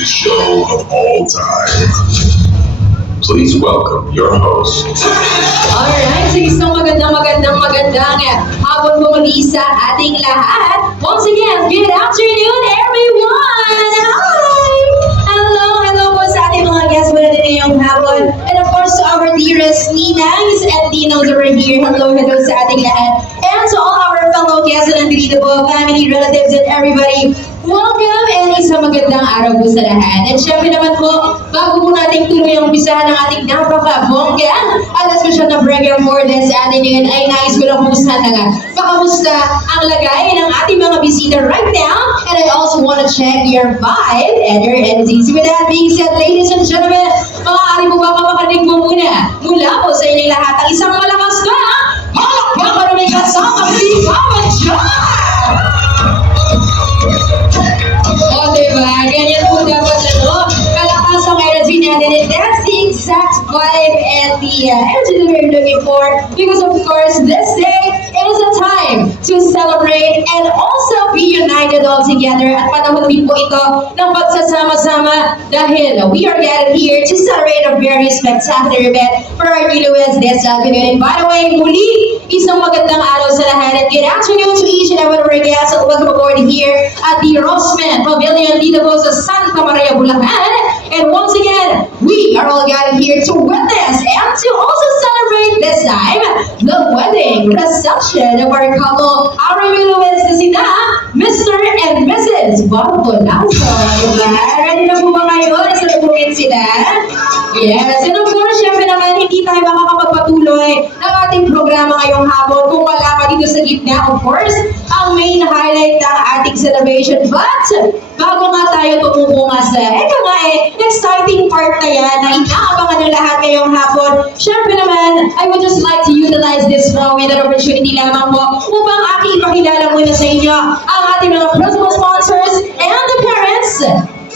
greatest show of all time. Please welcome your host. Alright, so isang magandang hapon po muli sa ating lahat. Once again, good afternoon everyone! Hi! Hello po sa ating mga guests mo natin ngayong hapon. And of course, to our dearest Ninangs and Ninongs over here. Hello sa ating lahat. And to all our fellow guests na nandito po, family, relatives, and everybody. Welcome and isang magandang araw po sa lahat. And syempre naman po, bago po natin tuloy ang umpisahan ng ating napaka-bongga at special na program for this atin ngayon ay nais ko lang kumustahan na nga. Pakamusta ang lagay ng ating mga bisita right now. And I also want to check your vibe and your energy. So with that being said, ladies and gentlemen, maaari po ba kapakanig mo mula po sa inyong lahat ang isang malakas na palakpakan na may kasama si Mama John! O diba, ganyan po dapat kalakas ang energy natin, and that's the exact vibe and the energy that we're looking for, because of course this day is a time to celebrate and also be united all together, at panahon din po ito ng pagsasama-sama dahil we are gathered here to celebrate a very spectacular event for our newlyweds this afternoon. And by the way, muli, isang magandang araw sa lahat and good afternoon to each and every one of our guests and welcome aboard here at the Rossman Pavilion dito po sa Santa Maria, Bulacan. And once again, we are all gathered here to witness and to also celebrate this time the wedding reception of our couple, our newlyweds na sina Mr. and Mrs. Bartolazo. Ready na po ba kayo? Salubungin sila? Yes, and of course, syempre naman, hindi tayo makakapagpatuloy ng ating programa ngayong hapon kung wala pa dito sa gitna, of course, ang main highlight ng ating celebration. But, bago nga tayo tumutungo nga sa, exciting part na yan na inaabangan ng lahat ngayong hapon, syempre naman, I would just like to utilize this moment and opportunity lamang po upang aking ipakilala muna sa inyo ang ating mga principal sponsors and the parents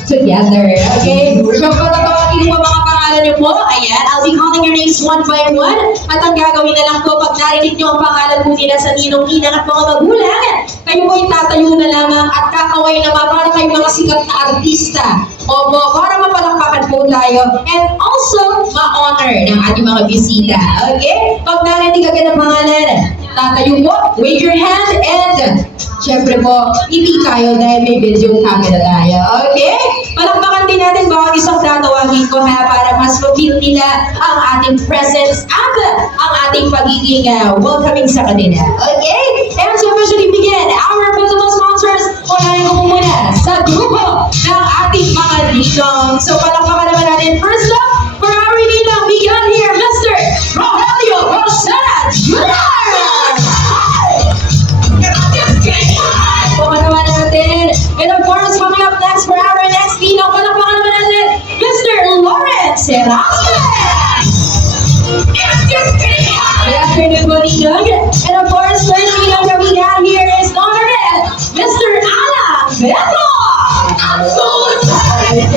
together. Okay? So, patatawakin po mga pangalan niyo po. Ayan, I'll be calling your names one by one. At ang gagawin na lang po, pag narinig niyo ang pangalan po nila sa ninong-inang at mga magulang, kayo po itatayo na lamang at kakaway na para kayo mga sikat na artista. Opo, para mapalakpakan po tayo. And also, ma-honor ng ating mga bisita. Okay? Pag narinig agad ang pangalan, tatayo po, wave your hand, and syempre po, hindi tayo dahil may video camera tayo. Okay? Palakpakan din natin bawat isang tatawagin ko para mas ma-feel nila ang ating presence at ang ating pagiging welcoming sa kanila. Okay? And to officially begin, our principal sponsors, unahin ko po muna sa grupo ng ating mga ninong. So palakpakan naman natin. First up, for our ninong, we got here Mr. Rogelio Rosetta Jr. Pangalawa natin. And of course, coming up next for our next ninong, palakpakan naman natin, Mr. Lawrence Erasmus. Good afternoon po, ninong. And of course, third ninong that we got here is none other than Mr. Alan Beto. I'm so excited.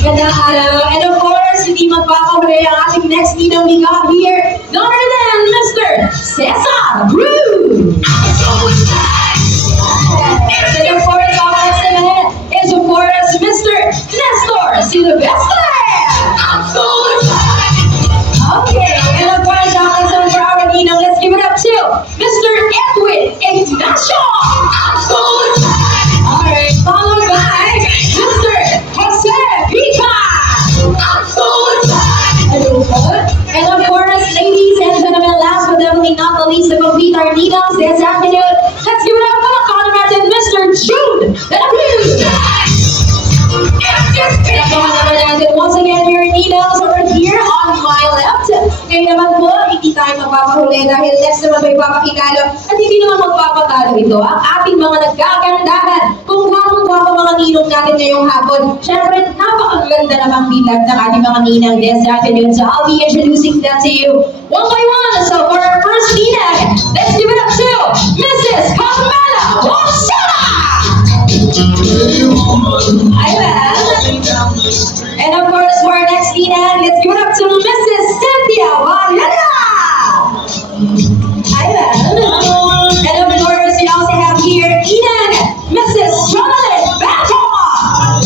Gandang araw. And of course, hindi magpapahuli ang ating next ninong we got here, none other than Mr. Cesar Cruz. I'm so excited. And of course, our next event is of course Mr. Nestor Silvestre. I'm so excited. Okay, and of course, our next event for our ninong, let's give it up to Mr. Edwin Ignacio. I'm so excited. Alright, followed by Mr. Jose Pica. I'm so excited. And of course, ladies and gentlemen, last but definitely not the least, to complete our ninongs this afternoon, let's give it up for Mr. Jude. Once again, your ninongs over here on my left. Ngayon naman po, hindi tayo magpapahuli dahil next naman may papakilalo at hindi naman magpapatalo ito ang ating mga nagkagandahan kung gwapong-gwapo mga ninong natin ngayong hapon. Siyempre, napakaganda namang bilang ng ating mga ninang this afternoon. So I'll be introducing that to you one by one. So for our first ninang, let's give it up to Mrs. Carmela Rosada. Hi, ma'am. And of course, for our next ninang, let's give it up to Mrs. Cynthia Varela. Hi, ma'am. And of course, we also have here Inang, Mrs. Jonathan Baton.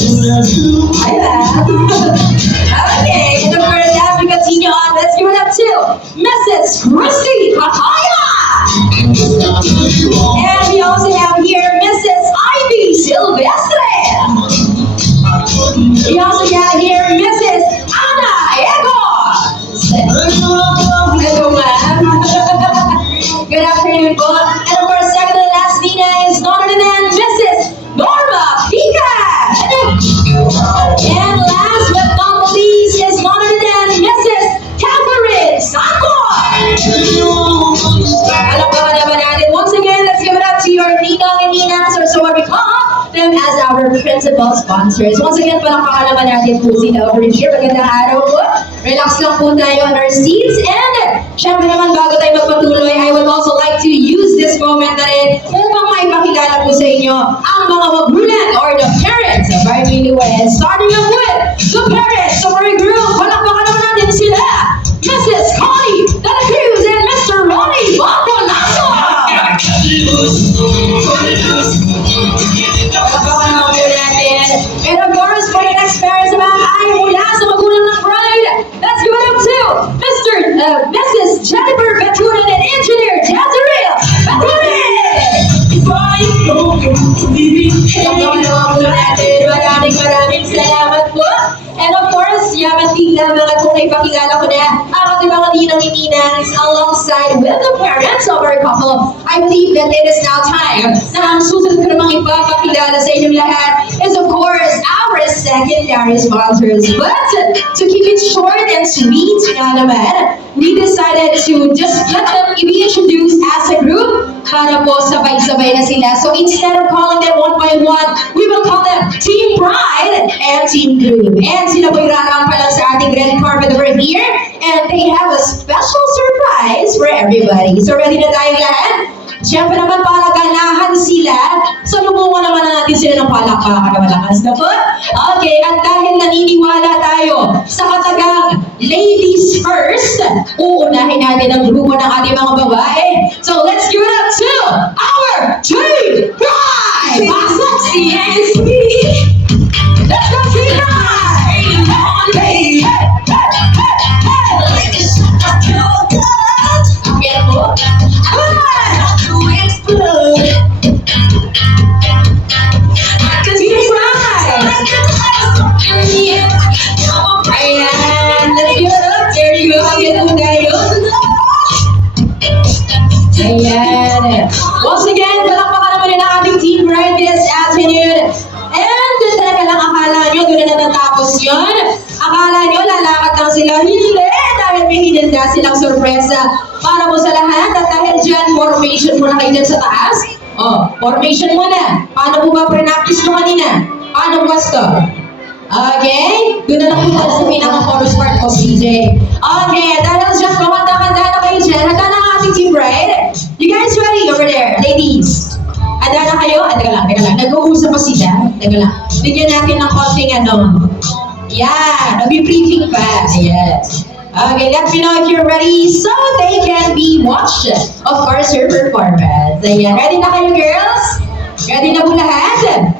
sponsors. Once again, palakpakan naman natin po sila over here. Magandang araw po. Relax lang po tayo on our seats. And, syempre naman, bago tayo magpatuloy, I would also like to use this moment na rin upang maipakilala po sa inyo ang mga magulang or the parents of our newlyweds. Starting off with the parents of our group. Palakpakan naman natin sila, Mrs. Connie De La Cruz and Mr. Ronnie Bacolazo. Palakpakan naman po natin. And of course, for the next parents naman ay mula sa magulang ng bride. Let's give it up to Mrs. Jennifer Baturin and Engineer Jazaril Baturin. Palakpakan naman po natin. Maraming salamat po. And of course, yaman din lamang at kung naipakilala ko na ang ating mga ninang-ninangs alongside with the parents of our couple. I believe that it is now time na ang susunod ko namang ipapakilala sa inyong lahat is of course our secondary sponsors. But to keep it short and sweet nga naman, we decided to just let them be introduced as a group para po sabay-sabay na sila. So instead of calling them one by one, we will call them Team Pride and Team Groom. And sila po irarang pa lang sa ating red carpet over here. And they have a special surprise for everybody. So ready na tayo lahat? Siyempre naman para ganahan sila, so lubungan naman na natin sila ng palakpakan na malakas na po. Okay, at dahil naniniwala tayo sa katagang ladies first, uunahin natin ang grupo ng ating mga babae. So let's give it up to our Team Pride! Pasok si NSP! Let's go Team Pride! Hey, hey, hey, hey, hey! Get po. Ayan, let's give it up. There you go. Again po tayo. Ayan. Once again, palakpakan naman din ang ating Team Pride this afternoon. And talaga lang akala nyo, doon na natatapos yun. Akala nyo, lalakad lang sila. Hindi, dahil may hinanda silang sorpresa para mo sa lahat. At dahil dyan, formation muna kayo dyan sa taas. Oh, formation muna. Paano po ba pre-practice nyo kanina? Paano pwesto? Okay? Doon na lang po tayo sa pinaka-chorus part ko, CJ. Okay, dahil dyan, kumanda-kanda na kayo dyan. Handa na ang ating Team Pride. You guys ready over there, ladies? Handa na kayo? Teka lang. Nag-uusap pa sila. Teka lang. Bigyan natin ng konting Yeah, nag-briefing pa. Yes. Okay, let me know if you're ready so they can be watched. Of course, your performance. Ayan, ready na kayo, girls? Ready na po lahat?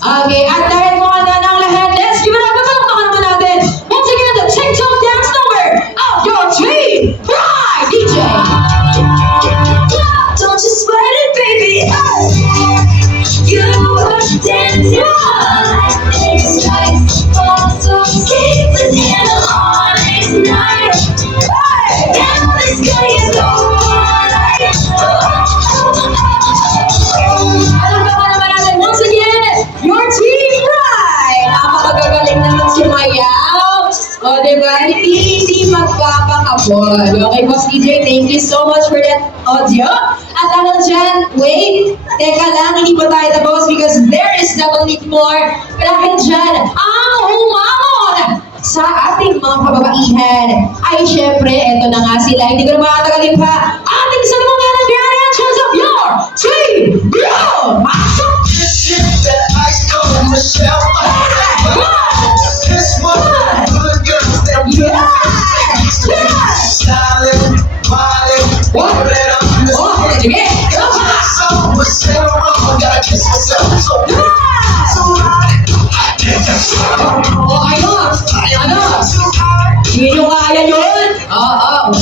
Okay, at dahil mga nanang lahat, let's give it up. Palakpakan naman natin. Once again, the TikTok dance number of your Team Pride DJ. Don't you sweat it, baby. You are dancing. It's like so keep the candle on. It's night. Now the sky is light. Alam ba naman natin once again, your Team Pride. Napakagagaling naman sumayaw. O, diba? Hindi magpapakapol. Okay, Boss DJ, thank you so much for that audio. At ano dyan, wait, teka lang, hindi pa tayo tapos because there is definitely more. Dahil dyan, ang umamon sa ating mga kababaihan ay syempre, eto na nga sila. Hindi ko na makatagalin pa. Ating sa mga nag-answers of your Team Groom! Pasok! This one, good girls that you styling, smiling, What? Oh, sige! so much set around, gotta kiss myself so Oh, ano? Hindi nyo kaya yun? Oo.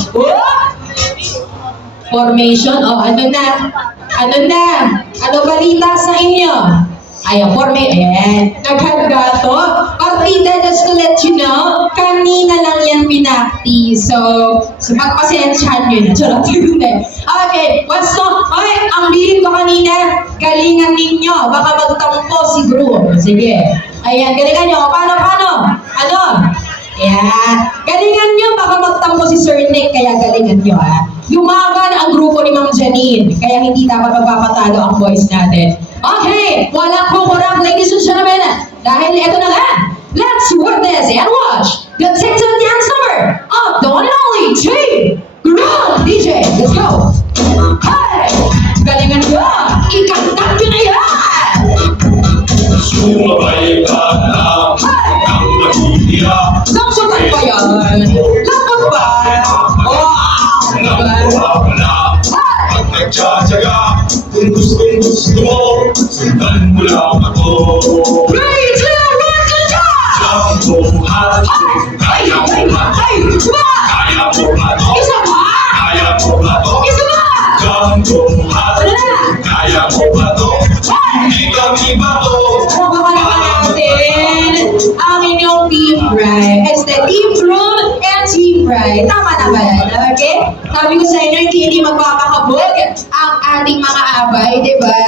Formation, ano na? Ano balita sa inyo? Ayan, ayan. Naghanda to. Partida, just to let you know, kanina lang yan pinakti. So pagpasensyahan nyo na. Charot yun eh. Okay, what's up? Okay, ang bilin ko kanina, galingan ninyo. Baka magtampo si Groom. Sige. Ayan, galingan nyo. Paano? Ano? Ayan. Galingan nyo, baka magtampo si Sir Nick, kaya galingan nyo ha. Lumaban ang grupo ni Ma'am Janine, kaya hindi dapat magpapatalo ang boys natin. Okay, walang kukurang, ladies and gentlemen. Dahil eto na nga, let's witness and watch the TikTok dance number of the one and only Team Grand DJ. Let's go! Hey! Galingan nyo! Ikantan nyo na yan! Sumabay ka na ang natitira. Samsukan pa yan! Lapat ba? Nagawa ka na at nagtsatsaga. Kung gusto mo, sundan mo lang ako. 3, 2, 1, go, go! Jambuhan, kaya mo ba? Ay! Ba! Kaya mo ba to? Isa pa! Kaya mo ba to? Isa pa! Jambuhan, kaya mo ba to? Hindi kami ba to? Baka naman natin ang inyong Team Pride. It's the Team Room and Team Pride. Tama na ba yan? Okay? Sabi ko sa inyo, hindi magpapakabog ang ating mga abay, di ba?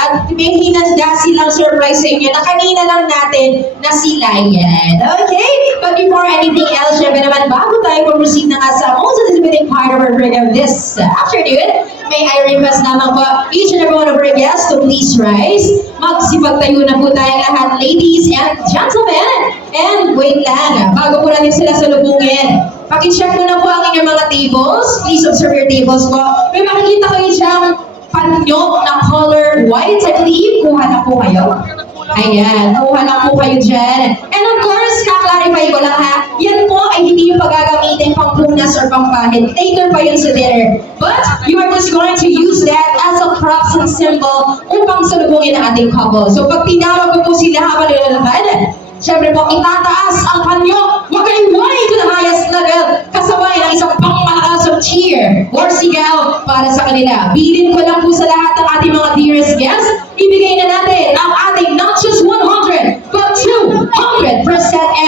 At may hinanda silang surprise sa inyo na kanina lang natin na sila yan. Okay? But before anything else, syempre naman, bago tayo proceed na nga sa most anticipating part of our program this afternoon, may I request naman po each and every one of our guests to please rise. Magsipagtayo na po tayong lahat, ladies and gentlemen. And wait lang, bago po natin sila salubungin, pakicheck mo na po ang inyong mga tables. Please observe your tables po. May makikita kayo siyang panyo na color white. I believe, kuha na po kayo. Ayan, kuha na po kayo dyan. And of course, kaklarify ko lang ha, yan po ay hindi yung paggagamitin pang punas or pang pahid. Later pa yun sa dinner. But you are just going to use that as a props and symbol upang salubungin ang ating couple. So pag tinawag ko po sila habang nilalakad, syempre po, itataas ang panyo. Huwag kayong way to the highest level. Kasabay ng isang pangmalakas of cheer or sigaw para sa kanila. Bilin ko lang po sa lahat ng ating mga dearest guests, ibigay na natin ang ating not just 100, but 200%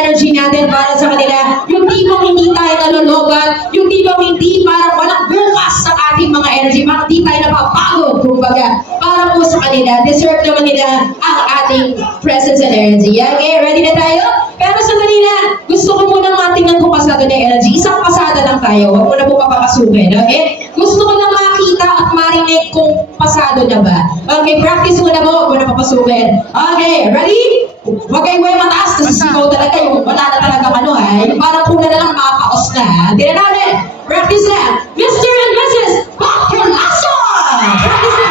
energy natin para sa kanila. Yung tipong hindi tayo nalolobat, yung tipong hindi parang walang bukas ng ating mga energy, hindi tayo napapagod, kumbaga, para po sa kanila. Deserve naman nila ang ating presence and energy. Okay, ready na tayo? Pero sandali na, gusto ko munang matingnan kung pasado na energy. Isang pasada lang tayo, huwag mo na po papapasukin, okay? Gusto ko lang makita at marinig kung pasado na ba. Okay, practice mo na po, huwag mo na papasukin. Okay, ready? Huwag kayo way mataas, kasi sigaw talaga yung wala na talaga ano ha. Yung parang puna na lang makakaos na ha. Tira natin, practice na. Mr. and Mrs. Dr. Lasso! Practice na!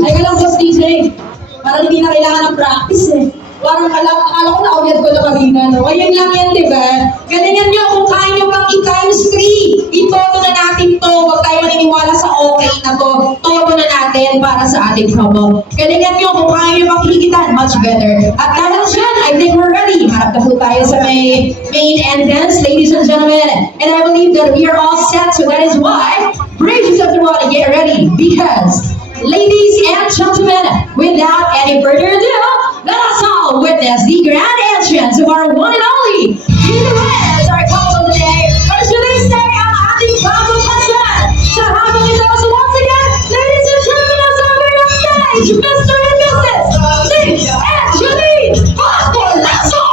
Ay ka lang, Boss DJ. Parang hindi na kailangan ng practice eh. Parang akala ko na-audiat ko na kanina, no? Ayun lang yan, di ba? Galingan nyo kung kaya nyo pang i-times 3. Itoto na natin to. Huwag tayo maniniwala sa okay na to. Toto na natin para sa ating trouble. Galingan nyo kung kaya nyo pang higitan. Much better. At dahil dyan, I think we're ready. Harap na po tayo sa may main entrance, ladies and gentlemen. And I believe that we are all set. So that is why, brace yourself to run and get ready. Because, ladies and gentlemen, without any further ado, let us all witness the grand entrance of our one and only Newlyweds, our couple of the day. Or should I say, ang ating bagong kasal sa habang ito. So once again, ladies and gentlemen, let's open up stage, Mr. and Mrs. Six and Julie Pascolazo!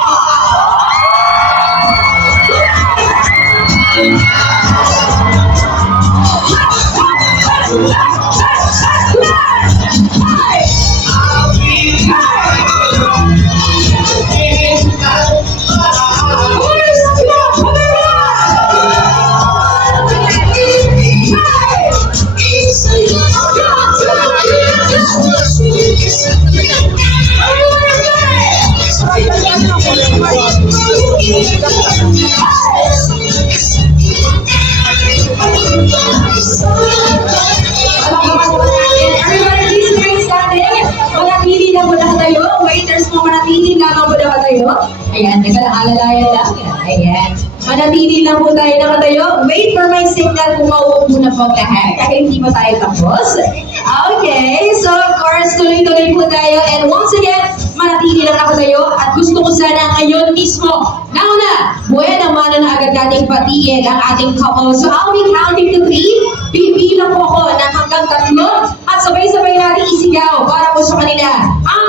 Ayan, nagkalaalalayan lang. Ayan. Manatili lang po tayo nakatayo. Wait for my signal kung mauupo na po ang lahat dahil hindi pa tayo tapos. Okay, so of course, tuloy-tuloy po tayo. And once again, manatili lang nakatayo at gusto ko sana ngayon mismo. Nauna, buena mano na agad nating patiin ang ating couple. So I'll be counting to 3. Bibilang po ako ng hanggang 3 at sabay-sabay natin isigaw para po sa kanila. Ang